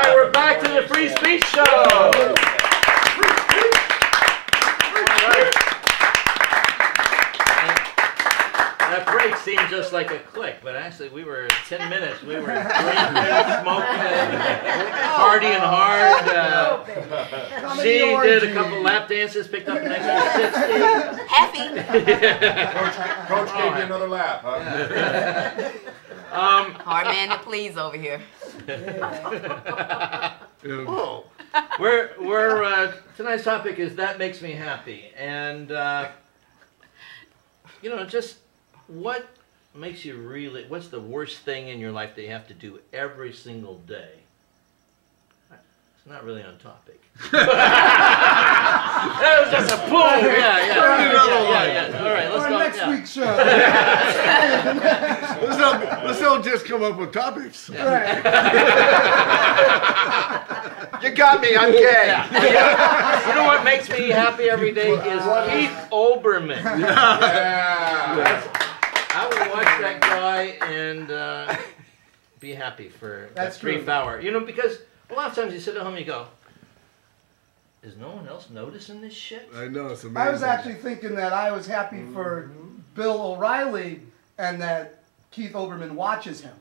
right, we're back to the Free Speech Show. All right. That break seemed just like a click, but actually we were 10 minutes. We were drinking, smoking, partying hard. She did a couple lap dances, picked up an extra 60. Happy. Coach gave you another lap, huh? Hard man to please over here. Whoa. Tonight's topic is That Makes Me Happy. And, just what makes you really, what's the worst thing in your life that you have to do every single day? It's not really on topic. That was just a boom. Yeah. All right, let's go. Next week's show. Let's don't just come up with topics. Right. You got me, I'm gay. You know what makes me happy every day is Keith Olbermann. Yeah. I will watch that guy and be happy for that brief hour. Because a lot of times you sit at home and you go, is no one else noticing this shit? I know, it's amazing. I was actually thinking that I was happy for Bill O'Reilly and that Keith Olbermann watches him.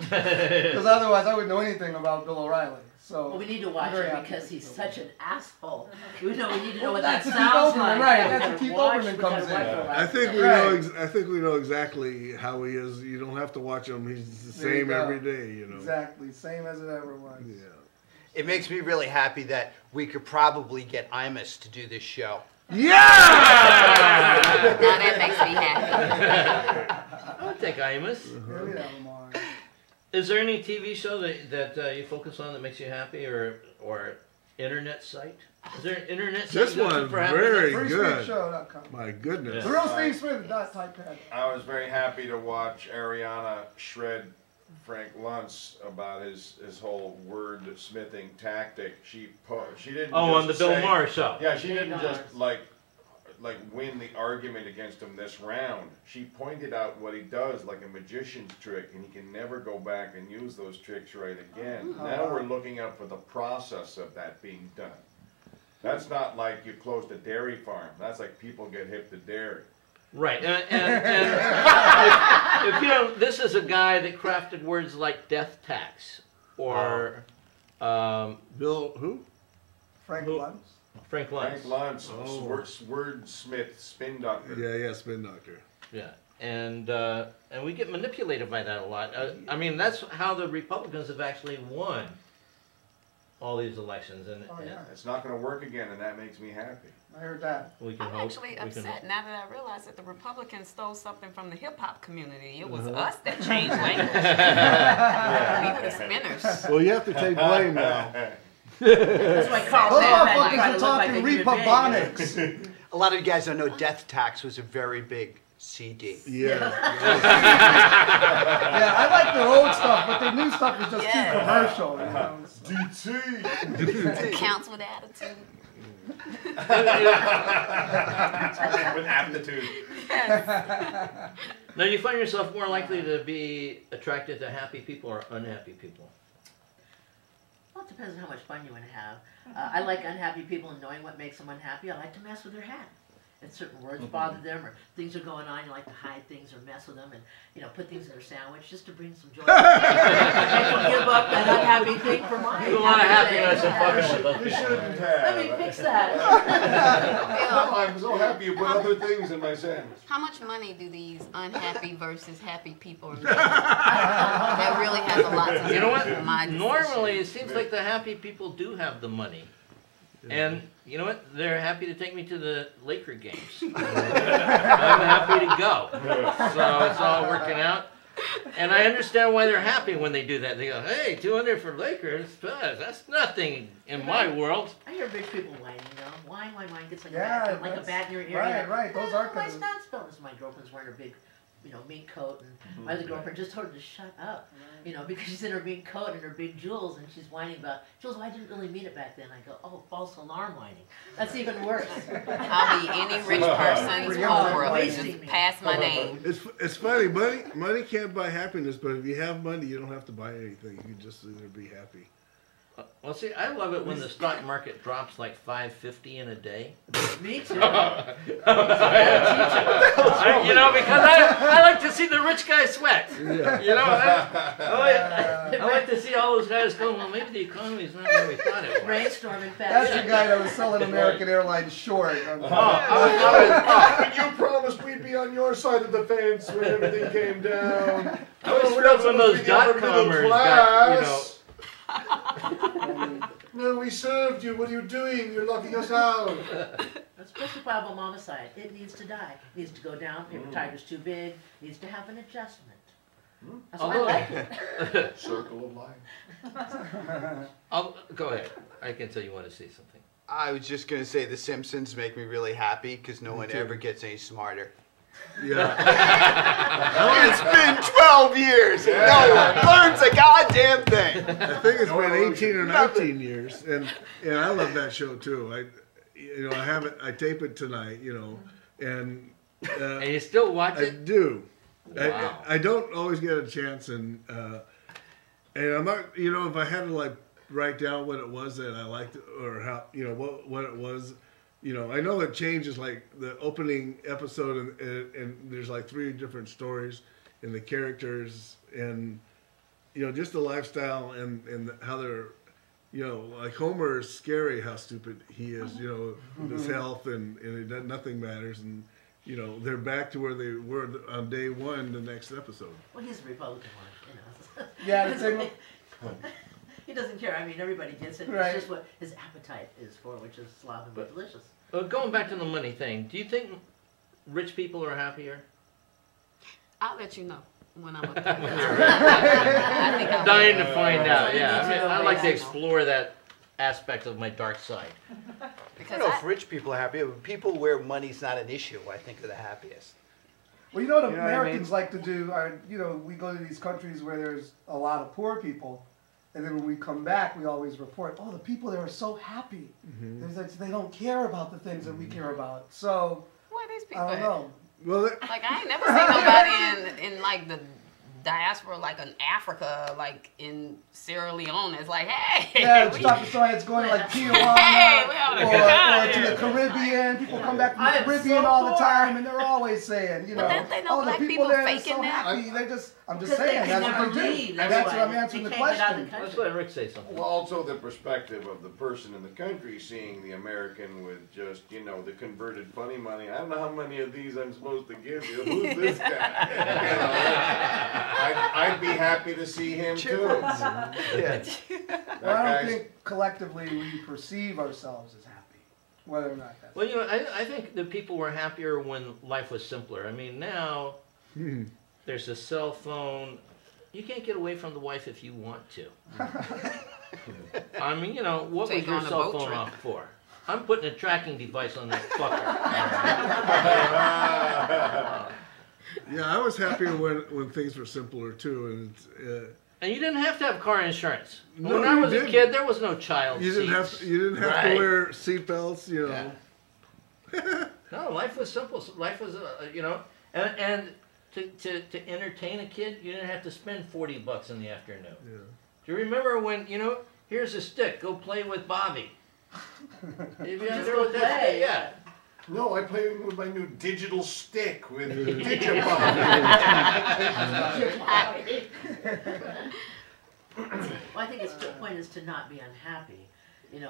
Because otherwise I wouldn't know anything about Bill O'Reilly. So well, we need to watch him because he's such an asshole. We need to know what that's that Keith sounds Olbermann, like. right? That's where Keith Olbermann comes in. I think we know exactly how he is. You don't have to watch him. He's the same every day, Exactly, same as it ever was. Yeah. It makes me really happy that we could probably get Imus to do this show. Yeah! Now that makes me happy. I'll take Imus. Yeah, we have them on. Is there any TV show that you focus on that makes you happy, or internet site? Is there an internet site? This one very good. FreeSpeechShow.com. My goodness. The real Steve Smith dot type pad. I was very happy to watch Ariana shred Frank Luntz about his whole word-smithing tactic. She didn't. On the Bill Maher show. Yeah, she didn't just like win the argument against him this round. She pointed out what he does like a magician's trick, and he can never go back and use those tricks right again. Now we're looking out for the process of that being done. That's not like you closed a dairy farm. That's like people get hip to dairy. Right, and if this is a guy that crafted words like death tax, or Bill who? Frank Luntz. Frank Luntz. Frank Luntz, wordsmith, spin doctor. Yeah, spin doctor. Yeah, and we get manipulated by that a lot. I mean, that's how the Republicans have actually won all these elections, and It's not going to work again, and that makes me happy. I heard that. We can I'm hope. actually upset now that I realize that the Republicans stole something from the hip-hop community. It was us that changed language. We were the spinners. Well, you have to take blame now. That's why Carl Those Mann had to motherfuckers try are to look like talking a human being. Repubonics. A lot of you guys don't know Death Tax was a very big CD. Yeah. Yeah, I like their old stuff, but their new stuff is just too commercial. DT. Counts with attitude. With aptitude. Now, you find yourself more likely to be attracted to happy people or unhappy people? Well, it depends on how much fun you want to have. I like unhappy people and knowing what makes them unhappy. I like to mess with their hat. And certain words bother them, or things are going on, you like to hide things or mess with them, and put things in their sandwich just to bring some joy. Make them give up that unhappy thing for mine. You want to happiness and fucking with You shouldn't have. Let me fix that. I'm so happy you put other things in my sandwich. How much money do these unhappy versus happy people make? That really has a lot to do You know with what? my decision. Normally, it seems like the happy people do have the money. And you know what? They're happy to take me to the Laker games. I'm happy to go. So it's all working out. And I understand why they're happy when they do that. They go, hey, 200 for Lakers? That's nothing in my world. I hear rich people whining, Whine, gets like, Yeah, like a bat in your ear. right, those are my good. stats bonus. My girlfriend's wearing her big, mink coat, and my other girlfriend just told her to shut up, because she's in her mink coat and her big jewels, and she's whining about, Jules, I didn't really mean it back then. I go, oh, false alarm whining. That's even worse. I'll be any rich person's Oprah. Just pass my name. It's funny, money can't buy happiness, but if you have money, you don't have to buy anything. You can just either be happy. Well, see, I love it when the stock market drops like 550 in a day. Me too. You know, because I like to see the rich guy sweat. Yeah. You know, I like to see all those guys go, well, maybe the economy's not where we thought it was. Brainstorming That's fast. the guy that was selling American Airlines short. But you promised we'd be on your side of the fence when everything came down. I was thrilled when those dot-commers got, you know. No, we served you. What are you doing? You're locking us out. That's justifiable homicide. It needs to die. It needs to go down. Paper tiger's too big. Needs to have an adjustment. That's why I like it. Circle of life. Go ahead. I can tell you want to say something. I was just gonna say The Simpsons make me really happy because no one ever gets any smarter. Yeah. It's been 12 years and no one learns a goddamn thing. I think it's been 18 or 19 years, and I love that show too. I tape it tonight, and you still watch I it? do. Wow. I don't always get a chance, and I'm not, if I had to like write down what it was that I liked or how, what it was. I know it changes, like the opening episode, and there's like 3 different stories, and the characters, and just the lifestyle, and how they're, like Homer is scary how stupid he is, with his health, and nothing matters, and they're back to where they were on day 1 the next episode. Well, he's a Republican one, Yeah, the thing. He doesn't care. I mean, everybody gets it. Right. It's just what his appetite is for, which is slovenly delicious. Going back to the money thing, do you think rich people are happier? I'll let you know when I'm up I'm there. I think I'll dying to find out. So you Yeah, need to know I'd like to where- explore that aspect of my dark side. I because don't know if rich people are happy, but people where money's not an issue, I think, are the happiest. Well, what You know what I Americans mean? like to do are, we go to these countries where there's a lot of poor people, and then when we come back, we always report, oh, the people there are so happy. They don't care about the things that we care about. So, where these people I don't at? know. Well, Like, I ain't never seen nobody in like the diaspora, like in Africa, like in Sierra Leone. It's like, hey, Yeah, we- stop the story. It's going to like Hey, Tijuana we having a good time or to here. the Caribbean. People come back from I the am Caribbean so all the poor. time, and they're always saying, But don't they know oh, the black people people there are faking so that? happy. I'm just Because saying. they That's can what never they do. leave. That's why what I'm answering they the can't get out of question. the Let's country. let Rick say something. Well, also the perspective of the person in the country seeing the American with just, the converted funny money. I don't know how many of these I'm supposed to give you. Who's this guy? I'd be happy to see him too. Yeah. Well, I don't think collectively we perceive ourselves as happy, whether or not that's. Well, I think the people were happier when life was simpler. I mean, now there's a cell phone. You can't get away from the wife if you want to. I mean, what was Take your on a cell boat phone trip. off for? I'm putting a tracking device on that fucker. yeah, I was happier when things were simpler too, and And you didn't have to have car insurance. No, When I you was a didn't. kid, there was no child you didn't seats. have to Right. wear seatbelts, No, life was simple. Life was, and to entertain a kid, you didn't have to spend $40 in the afternoon. Yeah. Do you remember when, here's a stick, go play with Bobby? If you Just ever go with that play. stick, yeah. No, I play with my new digital stick with Digipop. Well, I think the point is to not be unhappy, and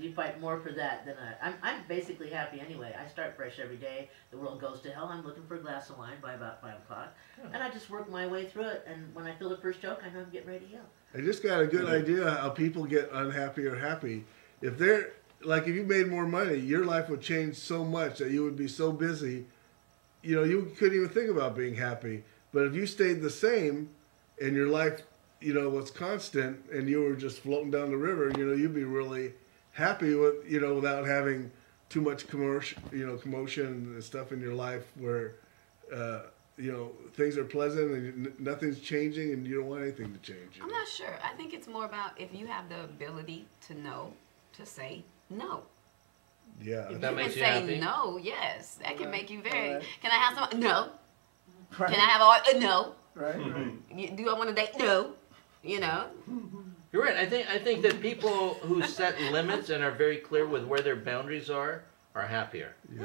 you fight more for that than I'm basically happy anyway. I start fresh every day. The world goes to hell. I'm looking for a glass of wine by about 5 o'clock, and I just work my way through it. And when I feel the first joke, I know I'm getting ready to yell. I just got a good idea how people get unhappy or happy. If if you made more money, your life would change so much that you would be so busy, you couldn't even think about being happy. But if you stayed the same and your life, was constant and you were just floating down the river, you'd be really happy with, without having too much commotion and stuff in your life where, things are pleasant and nothing's changing and you don't want anything to change. I'm not sure. I think it's more about if you have the ability to know, to say no. Yeah. If If that you makes can you say happy. no, yes, that can make you very. Right. Can I have some? No. Right. Can I have all? No. Right? Do I want to date? No. You're right. I think that people who set limits and are very clear with where their boundaries are happier. Yeah.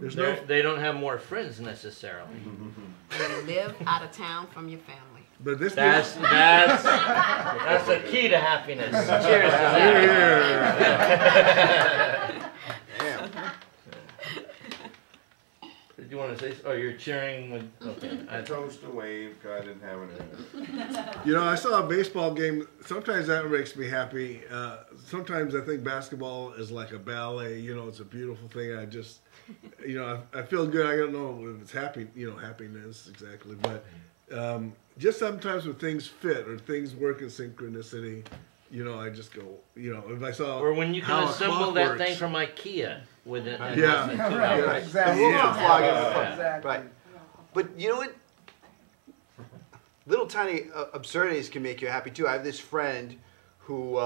There's They don't have more friends necessarily. You live out of town from your family. But this That's the key to happiness. Cheers to that. Damn. Did you want to say? Oh, you're cheering with. Okay. Toast a wave, I didn't have it. You know, I saw a baseball game. Sometimes that makes me happy. Sometimes I think basketball is like a ballet. You know, it's a beautiful thing. I just, you know, I feel good. I don't know if it's happy, you know, happiness exactly, but just sometimes when things fit or things work in synchronicity, you know, I just go, you know, if I saw Or when you can how a assemble clock that works. thing from IKEA with it. Yeah. Right, exactly. Yeah. Exactly. Right. But you know what? Little tiny absurdities can make you happy too. I have this friend who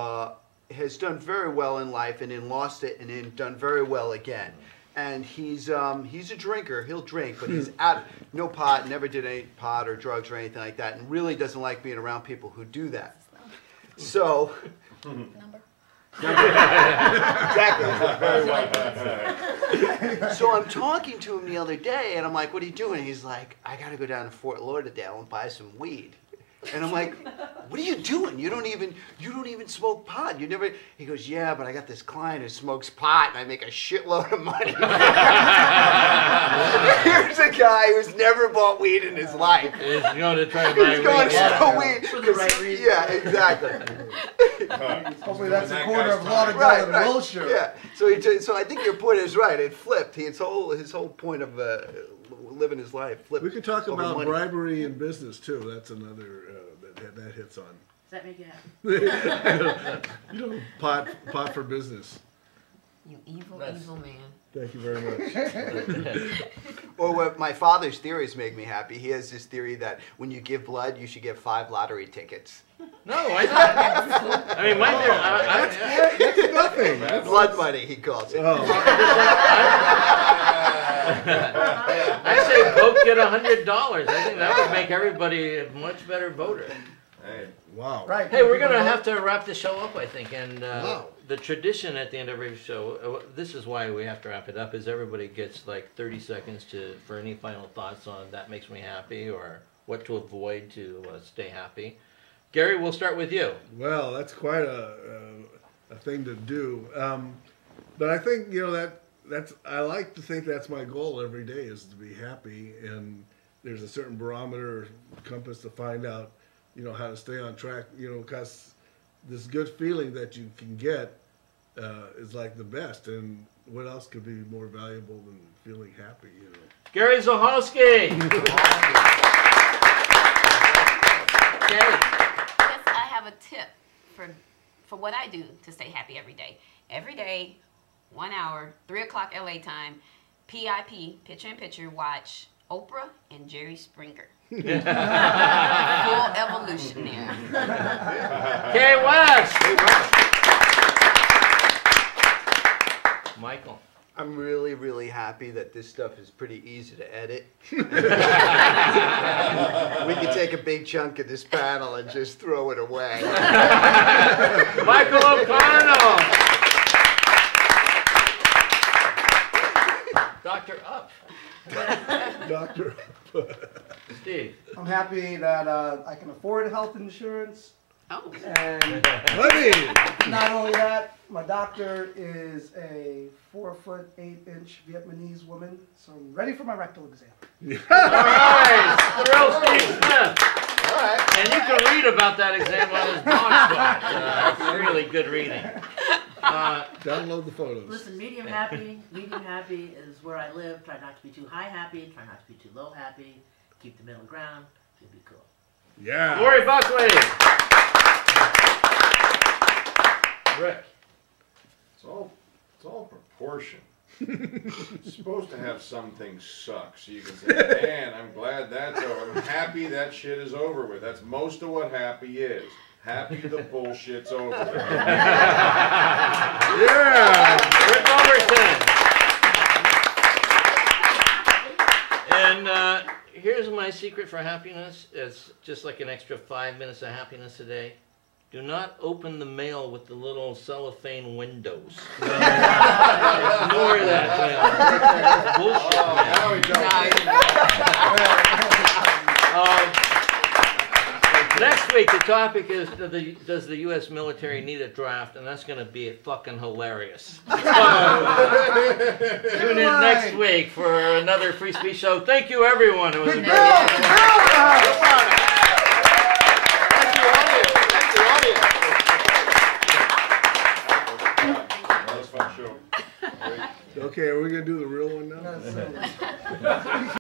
has done very well in life and then lost it and then done very well again. And he's a drinker. He'll drink, but he's out. No pot. Never did any pot or drugs or anything like that, and really doesn't like being around people who do that. So. Exactly. Very well. So I'm talking to him the other day, and I'm like, "What are you doing?" He's like, "I got to go down to Fort Lauderdale and buy some weed." And I'm like, "What are you doing? You don't even smoke pot. You never." He goes, "Yeah, but I got this client who smokes pot, and I make a shitload of money." Here's a guy who's never bought weed in his life. He's going to try to buy He's going weed. to smoke weed For the right reason. Yeah, exactly. Hopefully that's the That corner guy's of Lauderdale Right, and right. Wilshire. Yeah. So I think your point is right. It flipped. His whole point of living his life flipped. We could talk over about money. bribery in business too. That's another that hits on. Does that make you happy? You know, pot for business. You evil, That's- evil man. Thank you very much. Or what my father's theories make me happy. He has this theory that when you give blood, you should get 5 lottery tickets. No, why not? I mean, my theory. That's nothing. Blood money, he calls it. Oh. I say Pope get $100. I think that would make everybody a much better voter. Hey, Wow. Right. Hey, we're gonna have to wrap the show up, I think, and Wow. the tradition at the end of every show. This is why we have to wrap it up. Is everybody gets like 30 seconds for any final thoughts on that makes me happy or what to avoid to stay happy. Gary, we'll start with you. Well, that's quite a thing to do. But I think, you know, that's I like to think that's my goal every day is to be happy, and there's a certain barometer compass to find out, you know, how to stay on track, you know, because this good feeling that you can get is like the best, and what else could be more valuable than feeling happy, you know? Gary Zahalsky. Gary. Yes, I have a tip for what I do to stay happy every day. Every day, 1 hour, 3 o'clock LA time, PIP, picture in picture, watch Oprah and Jerry Springer. Full evolution there. Kay West. Michael. I'm really, really happy that this stuff is pretty easy to edit. We can take a big chunk of this panel and just throw it away. Michael O'Connell. Dr. Up. Doctor. Steve. I'm happy that I can afford health insurance, Oh, and Money. not only that, my doctor is a 4'8" Vietnamese woman, so I'm ready for my rectal exam. All right. Thrill Steve Smith. All right. And you can read about that exam on his blog spot. It's really good reading. Download the photos. Listen, medium happy is where I live. Try not to be too high happy. Try not to be too low happy. Keep the middle ground. You'll be cool. Yeah. Laurie Buckley. Rick. it's all proportion. You're supposed to have some things suck, so you can say, man, I'm glad that's over. I'm happy that shit is over with. That's most of what happy is. Happy the bullshit's over with. Yeah. Rick Overton. And here's my secret for happiness. It's just like an extra 5 minutes of happiness a day. Do not open the mail with the little cellophane windows. Ignore that mail. Bullshit mail. Next week, the topic is, does the U.S. military need a draft? And that's going to be fucking hilarious. Tune in next week for another Free Speech Show. Thank you, everyone. It was a great That was a fun show. Okay, are we gonna do the real one now?